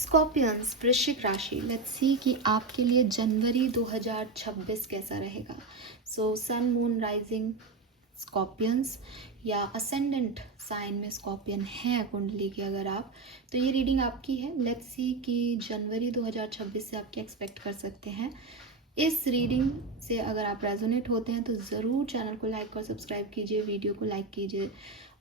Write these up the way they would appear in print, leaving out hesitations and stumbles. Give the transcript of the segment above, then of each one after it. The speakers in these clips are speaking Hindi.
स्कॉर्पियंस, वृश्चिक राशि, लेट्स सी कि आपके लिए जनवरी 2026 कैसा रहेगा। सो सन मून राइजिंग स्कॉर्पियंस या असेंडेंट साइन में स्कॉर्पियन है कुंडली की अगर आप, तो ये रीडिंग आपकी है। लेट्स सी कि जनवरी 2026 से आप क्या एक्सपेक्ट कर सकते हैं। इस रीडिंग से अगर आप रेजोनेट होते हैं तो ज़रूर चैनल को लाइक और सब्सक्राइब कीजिए, वीडियो को लाइक कीजिए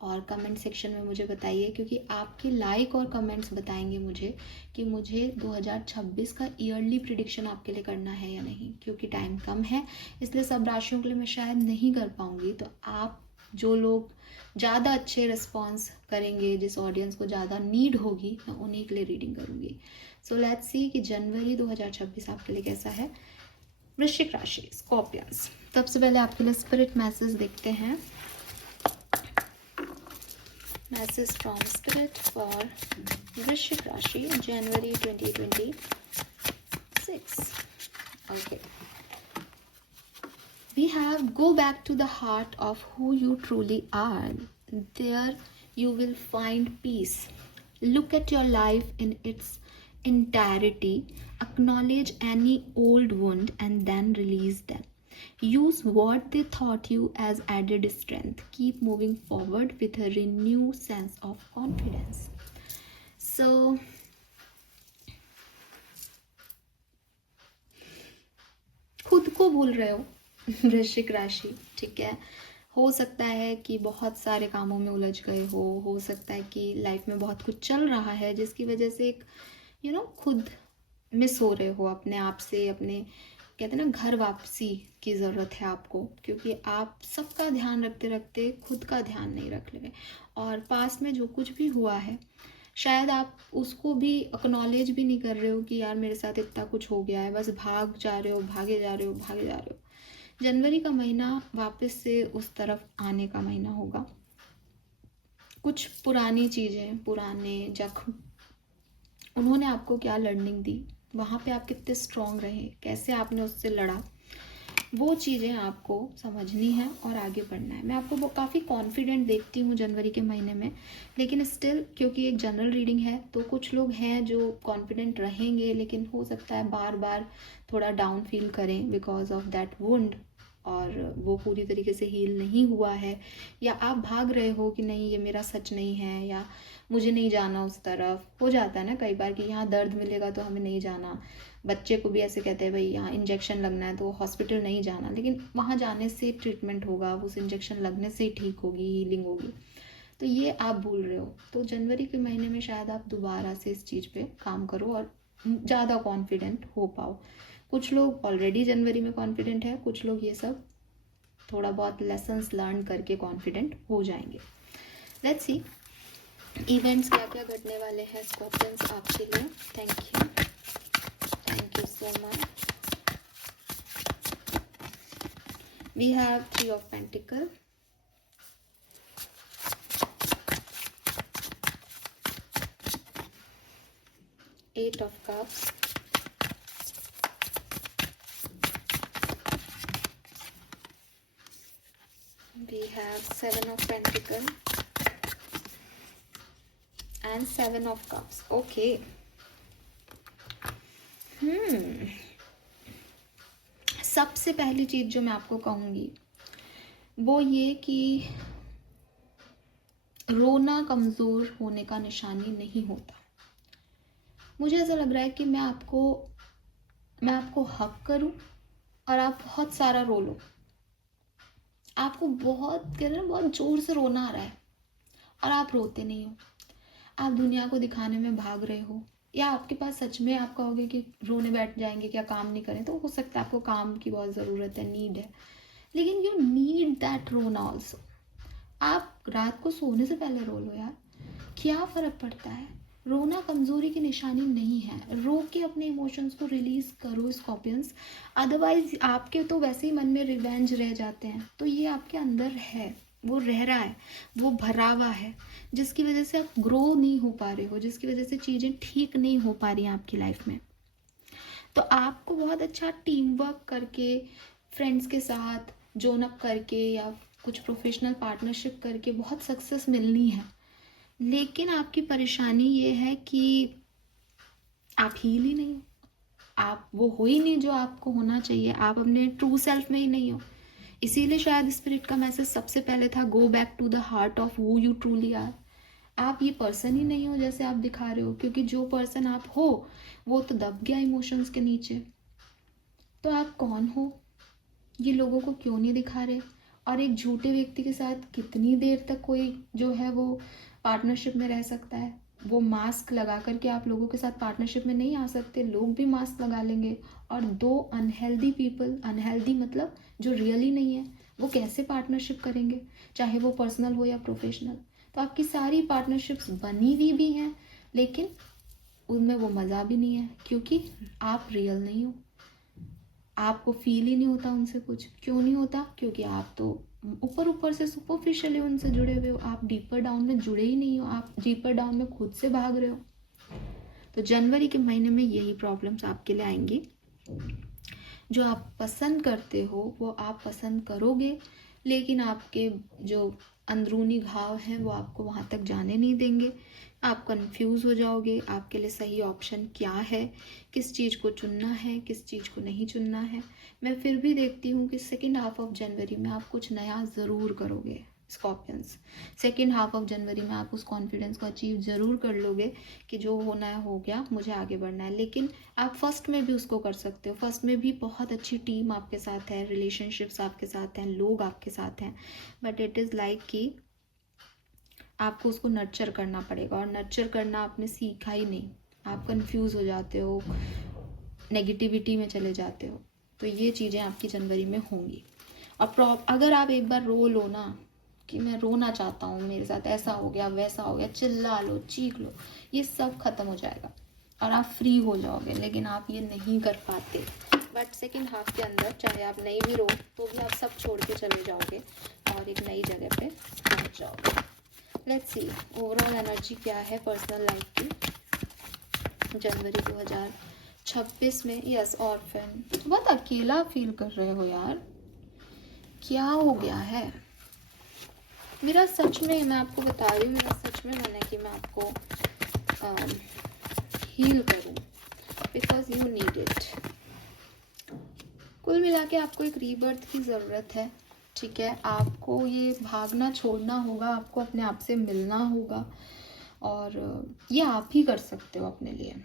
और कमेंट सेक्शन में मुझे बताइए, क्योंकि आपके लाइक और कमेंट्स बताएंगे मुझे कि मुझे 2026 का ईयरली प्रिडिक्शन आपके लिए करना है या नहीं। क्योंकि टाइम कम है इसलिए सब राशियों के लिए मैं शायद नहीं कर पाऊँगी, तो आप जो लोग ज़्यादा अच्छे रिस्पॉन्स करेंगे, जिस ऑडियंस को ज़्यादा नीड होगी, मैं उन्हीं के लिए रीडिंग करूँगी। सो लेट्स सी कि जनवरी 2026 आपके लिए कैसा है। वृश्चिक राशि, स्कॉर्पियंस, सबसे पहले आपके लिए स्पिरिट मैसेज देखते हैं। मैसेज फ्रॉम स्पिरिट फॉर वृश्चिक राशि जनवरी 2026. Okay. We have go back to the heart of who you truly are. There you will find peace. Look at your life in its entirety. Acknowledge any old wound and then release them. Use what they taught you as added strength. Keep moving forward with a renewed sense of confidence. So, खुद को भूल रहे हो वृश्चिक राशि, ठीक है। हो सकता है कि बहुत सारे कामों में उलझ गए हो सकता है कि लाइफ में बहुत कुछ चल रहा है जिसकी वजह से एक खुद मिस हो रहे हो अपने आप से। अपने कहते हैं ना, घर वापसी की ज़रूरत है आपको, क्योंकि आप सबका ध्यान रखते रखते खुद का ध्यान नहीं रख ले। और पास में जो कुछ भी हुआ है शायद आप उसको भी एक्नॉलेज भी नहीं कर रहे हो कि यार मेरे साथ इतना कुछ हो गया है, बस भाग जा रहे हो, भागे जा रहे हो, भागे जा रहे हो। जनवरी का महीना वापस से उस तरफ आने का महीना होगा। कुछ पुरानी चीज़ें, पुराने जख्म, उन्होंने आपको क्या लर्निंग दी, वहाँ पे आप कितने स्ट्रॉन्ग रहे, कैसे आपने उससे लड़ा, वो चीज़ें आपको समझनी है और आगे बढ़ना है। मैं आपको काफ़ी कॉन्फिडेंट देखती हूँ जनवरी के महीने में, लेकिन स्टिल क्योंकि एक जनरल रीडिंग है तो कुछ लोग हैं जो कॉन्फिडेंट रहेंगे, लेकिन हो सकता है बार बार थोड़ा डाउन फील करें बिकॉज ऑफ दैट वुंड, और वो पूरी तरीके से हील नहीं हुआ है, या आप भाग रहे हो कि नहीं ये मेरा सच नहीं है, या मुझे नहीं जाना उस तरफ। हो जाता है ना कई बार कि यहाँ दर्द मिलेगा तो हमें नहीं जाना। बच्चे को भी ऐसे कहते हैं भाई यहाँ इंजेक्शन लगना है तो हॉस्पिटल नहीं जाना, लेकिन वहाँ जाने से ट्रीटमेंट होगा, उस इंजेक्शन लगने से ही ठीक होगी, हीलिंग होगी। तो ये आप भूल रहे हो। तो जनवरी के महीने में शायद आप दोबारा से इस चीज़ पे काम करो और ज़्यादा कॉन्फिडेंट हो पाओ। कुछ लोग ऑलरेडी जनवरी में कॉन्फिडेंट है, कुछ लोग ये सब थोड़ा बहुत लेसन्स लर्न करके कॉन्फिडेंट हो जाएंगे। लेट्स सी इवेंट्स क्या क्या घटने वाले हैं स्कॉर्पियंस आपके लिए। Thank you so much. We have 3 of Pentacles, Eight of Cups, we have 7 of Pentacles and 7 of Cups. Okay. सबसे पहली चीज़ जो मैं आपको कहूँगी वो ये कि रोना कमज़ोर होने का निशानी नहीं होता। मुझे ऐसा लग रहा है कि मैं आपको हक करूं और आप बहुत सारा रो लो। आपको बहुत जोर से रोना आ रहा है और आप रोते नहीं हो। आप दुनिया को दिखाने में भाग रहे हो, या आपके पास सच में आप कहोगे कि रोने बैठ जाएंगे क्या, काम नहीं करें, तो हो सकता है आपको काम की बहुत ज़रूरत है, नीड है, लेकिन यू नीड दैट रोना ऑल्सो। आप रात को सोने से पहले रो लो यार, क्या फ़र्क पड़ता है। रोना कमज़ोरी की निशानी नहीं है। रो के अपने इमोशंस को रिलीज़ करो स्कॉर्पियंस। अदरवाइज आपके तो वैसे ही मन में रिवेंज रह जाते हैं, तो ये आपके अंदर है, वो रह रहा है, वो भरा हुआ है, जिसकी वजह से आप ग्रो नहीं हो पा रहे हो, जिसकी वजह से चीज़ें ठीक नहीं हो पा रही हैं आपकी लाइफ में। तो आपको बहुत अच्छा टीम वर्क करके, फ्रेंड्स के साथ जोन अप करके या कुछ प्रोफेशनल पार्टनरशिप करके बहुत सक्सेस मिलनी है। लेकिन आपकी परेशानी ये है कि आप हील ही नहीं हो, आप वो हो ही नहीं जो आपको होना चाहिए, आप अपने ट्रू सेल्फ में ही नहीं हो। इसीलिए शायद स्पिरिट का मैसेज सबसे पहले था, go back to the heart of who you truly are. आप ये पर्सन ही नहीं हो जैसे आप दिखा रहे हो, क्योंकि जो पर्सन आप हो वो तो दब गया इमोशंस के नीचे। तो आप कौन हो, ये लोगों को क्यों नहीं दिखा रहे? और एक झूठे व्यक्ति के साथ कितनी देर तक कोई जो है वो पार्टनरशिप में रह सकता है? वो मास्क लगा करके आप लोगों के साथ पार्टनरशिप में नहीं आ सकते, लोग भी मास्क लगा लेंगे। और दो अनहेल्दी पीपल, अनहेल्दी मतलब जो रियली नहीं है, वो कैसे पार्टनरशिप करेंगे, चाहे वो पर्सनल हो या प्रोफेशनल? तो आपकी सारी पार्टनरशिप्स बनी हुई भी हैं, लेकिन उनमें वो मज़ा भी नहीं है, क्योंकि आप रियल नहीं हो, आपको फील ही नहीं होता उनसे कुछ। क्यों नहीं होता? क्योंकि आप तो ऊपर ऊपर से सुपरफिशियली उनसे जुड़े हुए हो, आप डीपर डाउन में जुड़े ही नहीं हो, आप डीपर डाउन में खुद से भाग रहे हो। तो जनवरी के महीने में यही प्रॉब्लम्स आपके लिए आएंगी। जो आप पसंद करते हो वो आप पसंद करोगे, लेकिन आपके जो अंदरूनी घाव हैं वो आपको वहाँ तक जाने नहीं देंगे। आप कंफ्यूज हो जाओगे, आपके लिए सही ऑप्शन क्या है, किस चीज़ को चुनना है, किस चीज़ को नहीं चुनना है। मैं फिर भी देखती हूँ कि सेकेंड हाफ ऑफ जनवरी में आप कुछ नया ज़रूर करोगे scorpions. Second half of January में आप उस कॉन्फिडेंस को अचीव ज़रूर कर लोगे कि जो होना है हो गया, मुझे आगे बढ़ना है। लेकिन आप फर्स्ट में भी उसको कर सकते हो, फर्स्ट में भी बहुत अच्छी टीम आपके साथ है, रिलेशनशिप्स आपके साथ हैं, लोग आपके साथ हैं, बट इट इज़ लाइक कि आपको उसको नर्चर करना पड़ेगा, और नर्चर करना आपने सीखा ही नहीं, आप कंफ्यूज हो जाते हो, नेगेटिविटी में चले जाते हो। तो ये चीज़ें आपकी जनवरी में होंगी। और अगर आप एक बार रो लो ना कि मैं रोना चाहता हूँ, मेरे साथ ऐसा हो गया वैसा हो गया, चिल्ला लो चीख लो, ये सब खत्म हो जाएगा और आप फ्री हो जाओगे। लेकिन आप ये नहीं कर पाते। बट सेकेंड हाफ के अंदर चाहे आप नहीं भी रो तो भी आप सब छोड़ के चले जाओगे और एक नई जगह पे पहुँच जाओगे। लेट्स सी ओवरऑल एनर्जी क्या है पर्सनल लाइफ की जनवरी 2026 में। यस, ऑर्फन, बहुत अकेला फील कर रहे हो यार, क्या हो गया है? मेरा सच में, मैं आपको बता रही हूँ, मेरा सच में मन है कि मैं आपको हील करूँ, बिकॉज यू नीड इट। कुल मिला के आपको एक रीबर्थ की ज़रूरत है, ठीक है? आपको ये भागना छोड़ना होगा, आपको अपने आप से मिलना होगा, और ये आप ही कर सकते हो अपने लिए।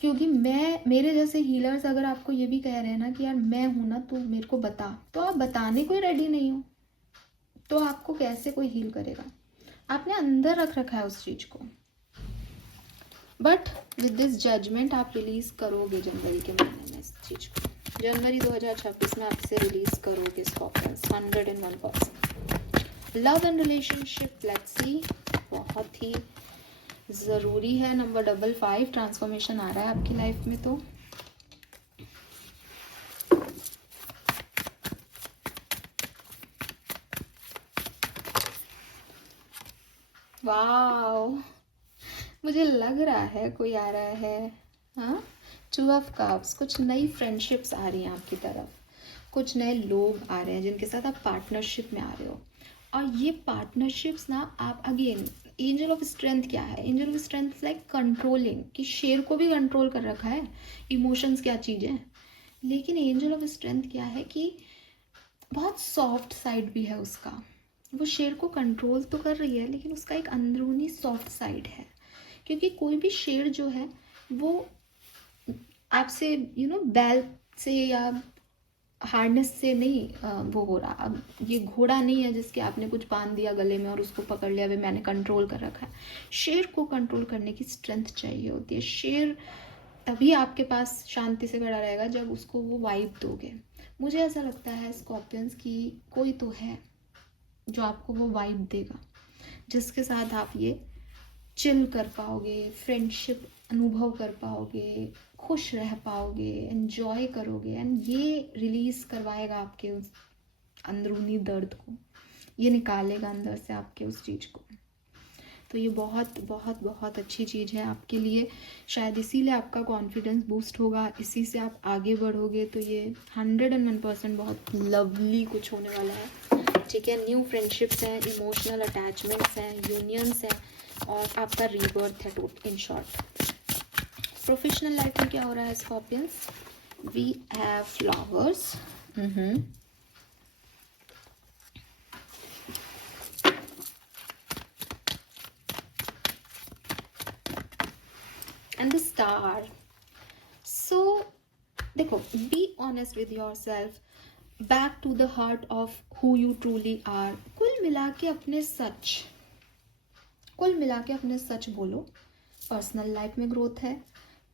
क्योंकि मेरे जैसे हीलर्स अगर आपको ये भी कह रहे हैं ना कि यार मैं हूं ना, तो मेरे को बता, तो आप बताने को ही रेडी नहीं हो, तो आपको कैसे कोई हील करेगा? आपने अंदर रख रखा है उस चीज को। बट विद दिस जजमेंट आप रिलीज करोगे जनवरी के महीने में इस चीज को। जनवरी 2026 में आपसे रिलीज करोगे scorpions 101%। Love and relationship, let's see, बहुत ही ज़रूरी है। नंबर 55 ट्रांसफॉर्मेशन आ रहा है आपकी लाइफ में। तो वाओ, मुझे लग रहा है कोई आ रहा है। हाँ, 2 ऑफ कप्स, कुछ नई फ्रेंडशिप्स आ रही हैं आपकी तरफ, कुछ नए लोग आ रहे हैं जिनके साथ आप पार्टनरशिप में आ रहे हो। और ये पार्टनरशिप्स ना, आप अगेन, एंजल ऑफ स्ट्रेंथ क्या है? Angel of strength like controlling, कि शेर को भी कंट्रोल कर रखा है, इमोशंस क्या चीज़ है। लेकिन एंजल ऑफ स्ट्रेंथ क्या है कि बहुत सॉफ्ट साइड भी है उसका। वो शेर को कंट्रोल तो कर रही है, लेकिन उसका एक अंदरूनी सॉफ्ट साइड है। क्योंकि कोई भी शेर जो है वो आपसे बैल से या हार्नेस से नहीं वो हो रहा। अब ये घोड़ा नहीं है जिसके आपने कुछ बांध दिया गले में और उसको पकड़ लिया, वे मैंने कंट्रोल कर रखा है। शेर को कंट्रोल करने की स्ट्रेंथ चाहिए होती है। शेर तभी आपके पास शांति से खड़ा रहेगा जब उसको वो वाइब दोगे। मुझे ऐसा लगता है स्कॉर्पियंस की कोई तो है जो आपको वो वाइब देगा, जिसके साथ आप ये चिल कर पाओगे, फ्रेंडशिप अनुभव कर पाओगे, खुश रह पाओगे, एंजॉय करोगे, एंड ये रिलीज़ करवाएगा आपके उस अंदरूनी दर्द को, ये निकालेगा अंदर से आपके उस चीज़ को। तो ये बहुत बहुत बहुत अच्छी चीज़ है आपके लिए। शायद इसीलिए आपका कॉन्फिडेंस बूस्ट होगा, इसी से आप आगे बढ़ोगे। तो ये 101% बहुत लवली कुछ होने वाला है, ठीक है? न्यू फ्रेंडशिप्स हैं, इमोशनल अटैचमेंट्स हैं, यूनियंस हैं, और आपका रीबर्थ है इन शॉर्ट। प्रोफेशनल लाइफ में क्या हो रहा है Scorpions? We have flowers, and the star. So देखो, be honest with your self, back to the heart of who you truly are. कुल मिला के अपने सच बोलो. पर्सनल लाइफ में ग्रोथ है,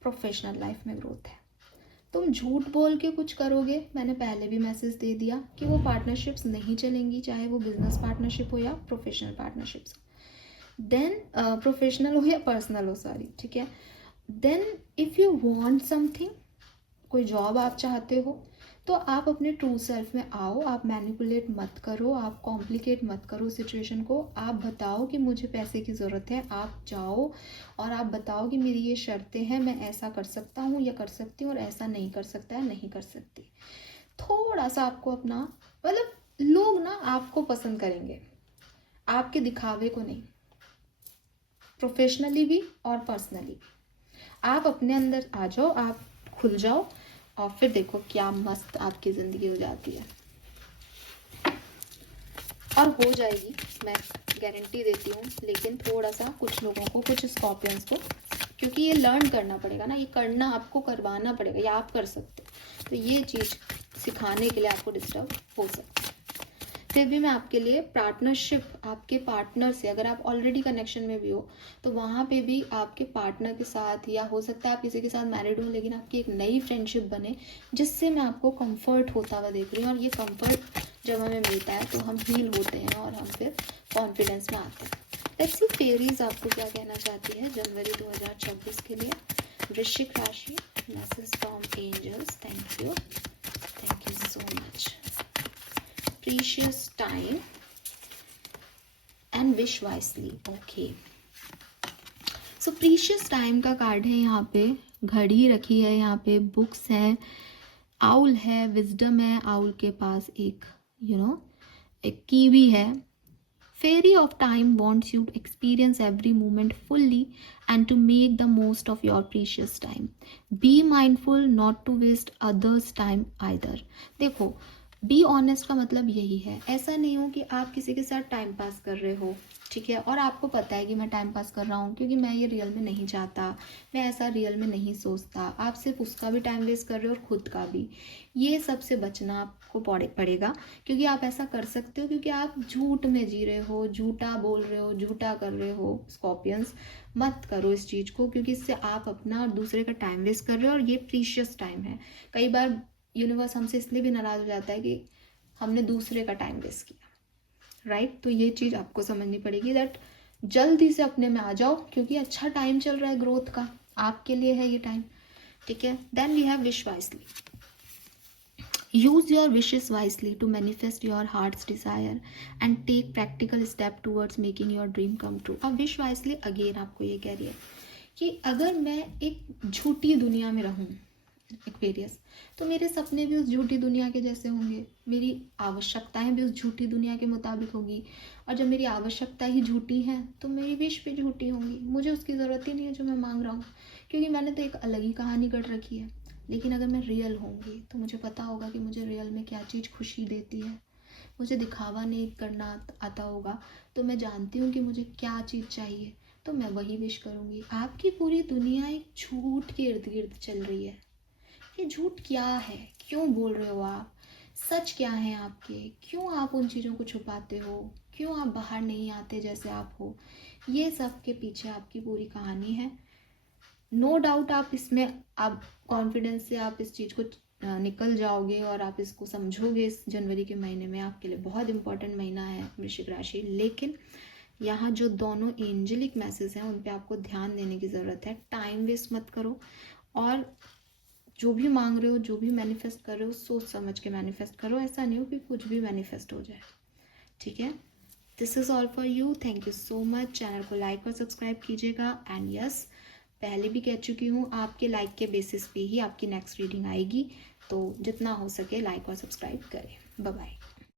प्रोफेशनल लाइफ में ग्रोथ है. तुम झूठ बोल के कुछ करोगे, मैंने पहले भी मैसेज दे दिया कि वो पार्टनरशिप्स नहीं चलेंगी, चाहे वो बिजनेस पार्टनरशिप हो या प्रोफेशनल पार्टनरशिप्स. देन प्रोफेशनल हो या पर्सनल हो, सॉरी, ठीक है. Then if you want something, कोई जॉब आप चाहते हो, तो आप अपने ट्रू सेल्फ में आओ. आप मैनिपुलेट मत करो, आप कॉम्प्लिकेट मत करो सिचुएशन को. आप बताओ कि मुझे पैसे की ज़रूरत है, आप जाओ और आप बताओ कि मेरी ये शर्तें हैं, मैं ऐसा कर सकता हूँ या कर सकती हूँ, और ऐसा नहीं कर सकता है, नहीं कर सकती. थोड़ा सा आपको अपना, मतलब लोग ना आपको पसंद करेंगे, आपके दिखावे को नहीं, प्रोफेशनली भी और पर्सनली भी. आप अपने अंदर आ जाओ, आप खुल जाओ, और फिर देखो क्या मस्त आपकी ज़िंदगी हो जाती है. और हो जाएगी, मैं गारंटी देती हूँ. लेकिन थोड़ा सा कुछ लोगों को, कुछ स्कॉर्पियंस को, क्योंकि ये लर्न करना पड़ेगा ना, ये करना आपको, करवाना पड़ेगा, या आप कर सकते हो, तो ये चीज़ सिखाने के लिए आपको डिस्टर्ब हो सकता है. फिर भी मैं आपके लिए पार्टनरशिप, आपके पार्टनर से, अगर आप ऑलरेडी कनेक्शन में भी हो तो वहाँ पे भी आपके पार्टनर के साथ, या हो सकता है आप किसी के साथ मैरिड हो लेकिन आपकी एक नई फ्रेंडशिप बने, जिससे मैं आपको कंफर्ट होता हुआ देख रही हूँ. और ये कंफर्ट जब हमें मिलता है तो हम हील होते हैं और हम फिर कॉन्फिडेंस में आते हैं. लेट्स सी फेरीज आपको क्या कहना चाहती है जनवरी 2026 के लिए. वृश्चिक राशि, message from angels. Thank you so much. Precious time and wish wisely. Okay. So precious time का कार्ड है यहाँ पे, घड़ी रखी है यहाँ पे, बुक्स है, आउल है, विजडम है, आउल के पास एक एक कीवी है. Fairy of time wants you to experience every moment fully and to make the most of your precious time. Be mindful not to waste others' time either. देखो, बी ऑनेस्ट का मतलब यही है. ऐसा नहीं हो कि आप किसी के साथ टाइम पास कर रहे हो, ठीक है, और आपको पता है कि मैं टाइम पास कर रहा हूँ क्योंकि मैं ये रियल में नहीं चाहता, मैं ऐसा रियल में नहीं सोचता. आप सिर्फ उसका भी टाइम वेस्ट कर रहे हो और ख़ुद का भी. ये सब से बचना आपको पड़ेगा, क्योंकि आप ऐसा कर सकते हो क्योंकि आप झूठ में जी रहे हो, झूठा बोल रहे हो, झूठा कर रहे हो. स्कॉर्पियंस, मत करो इस चीज़ को, क्योंकि इससे आप अपना और दूसरे का टाइम वेस्ट कर रहे हो, और ये प्रीशियस टाइम है. कई बार यूनिवर्स हमसे इसलिए भी नाराज़ हो जाता है कि हमने दूसरे का टाइम वेस्ट किया, राइट. तो ये चीज़ आपको समझनी पड़ेगी दैट जल्दी से अपने में आ जाओ, क्योंकि अच्छा टाइम चल रहा है ग्रोथ का, आपके लिए है ये टाइम, ठीक है. Then we have wish wisely. Use your wishes wisely to manifest your heart's desire and take practical step towards making your dream come true. अब विश वाइजली अगेन आपको ये कह रही है कि अगर मैं एक झूठी दुनिया में रहूं, एक्वेरियस, तो मेरे सपने भी उस झूठी दुनिया के जैसे होंगे, मेरी आवश्यकताएं भी उस झूठी दुनिया के मुताबिक होगी, और जब मेरी आवश्यकता ही झूठी है तो मेरी विश भी झूठी होंगी. मुझे उसकी ज़रूरत ही नहीं है जो मैं मांग रहा हूँ, क्योंकि मैंने तो एक अलग ही कहानी गढ़ रखी है. लेकिन अगर मैं रियल होंगी तो मुझे पता होगा कि मुझे रियल में क्या चीज़ खुशी देती है. मुझे दिखावा नहीं करना आता होगा, तो मैं जानती हूँ कि मुझे क्या चीज़ चाहिए, तो मैं वही विश करूँगी. आपकी पूरी दुनिया एक झूठ के इर्द गिर्द चल रही है. ये झूठ क्या है, क्यों बोल रहे हो आप, सच क्या है आपके, क्यों आप उन चीज़ों को छुपाते हो, क्यों आप बाहर नहीं आते जैसे आप हो. ये सब के पीछे आपकी पूरी कहानी है. नो डाउट आप इसमें, आप कॉन्फिडेंस से आप इस चीज़ को निकल जाओगे और आप इसको समझोगे. इस जनवरी के महीने में आपके लिए बहुत इंपॉर्टेंट महीना है वृश्चिक राशि. लेकिन यहाँ जो दोनों एंजेलिक मैसेज हैं उन पे आपको ध्यान देने की ज़रूरत है. टाइम वेस्ट मत करो, और जो भी मांग रहे हो, जो भी मैनिफेस्ट कर रहे हो, सोच समझ के मैनिफेस्ट करो. ऐसा नहीं हो कि कुछ भी मैनिफेस्ट हो जाए, ठीक है. This is all for you. Thank you so much. Channel को लाइक और सब्सक्राइब कीजिएगा. एंड यस, पहले भी कह चुकी हूँ, आपके लाइक के बेसिस पे ही आपकी नेक्स्ट रीडिंग आएगी, तो जितना हो सके लाइक और सब्सक्राइब करें. Bye bye.